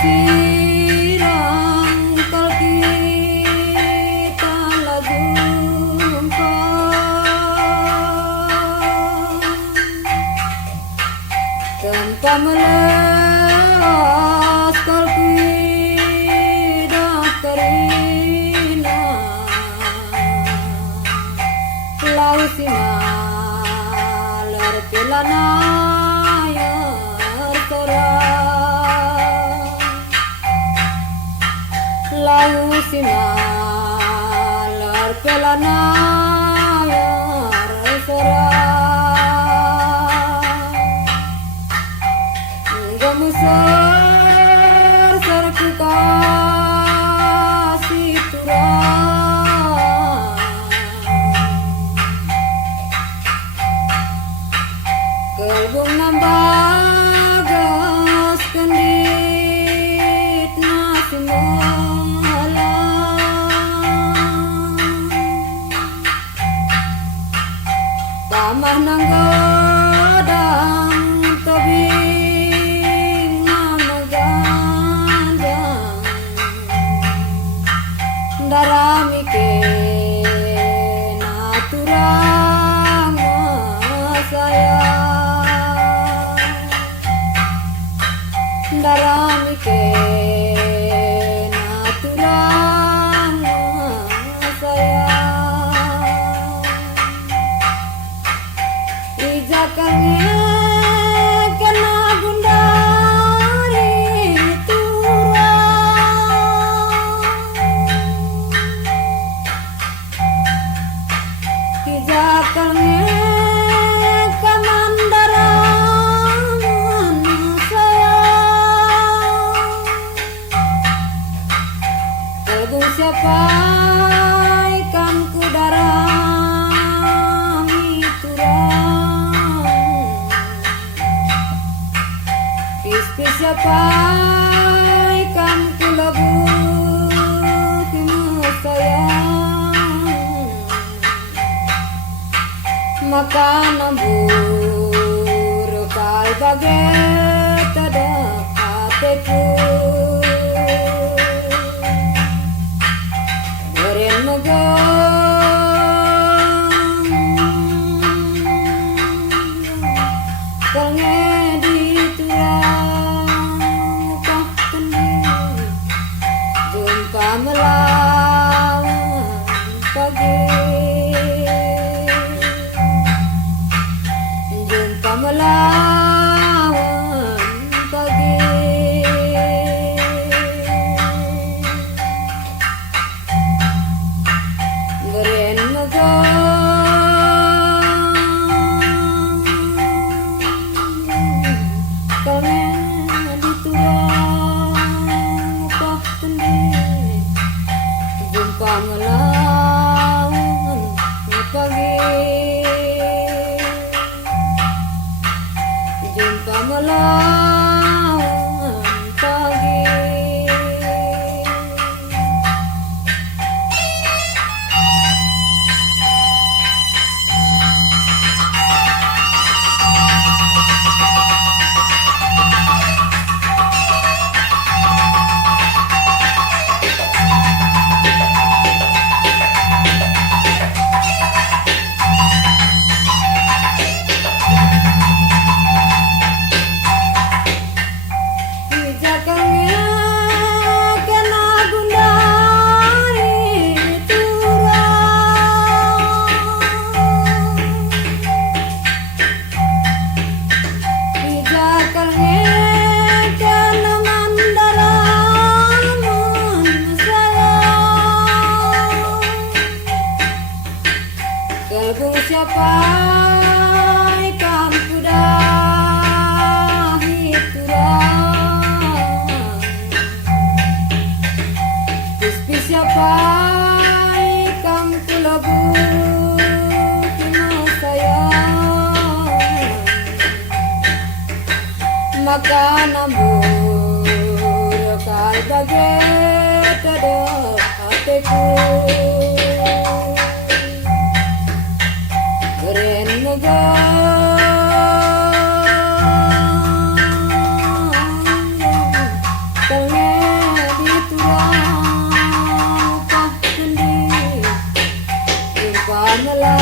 sirang kal kita lagumpa tanpa melas kal kita karina lau simalar pelana lau simalar pelana sora gamusar sarku kasih turang kelbung nambagas kendit nasimong tamah nang godang tebing namagandang darami ke naturang saya darami ke naturang saya ijakangnya kena gundari turang ijakangnya kamandaran saya kalbu siapa ikan kudarami turang pis siapa ikan kulabuk sayang maka nambur kal baget ada hatiku beren megang kalnge di turang upah kendi jumpa melawan pagi jumpa melawan pagi beren megang kalnge di turang upah kendi jumpa melawan pagi jumpa melawan pagi ijakangnya kena gundari turang ijakangnya kena mandaran sayang kalbu siapa ikan kudahi turang pis siapa ikan kulabuk sayang maka nambur kal baget ada hatiku beren megang melayang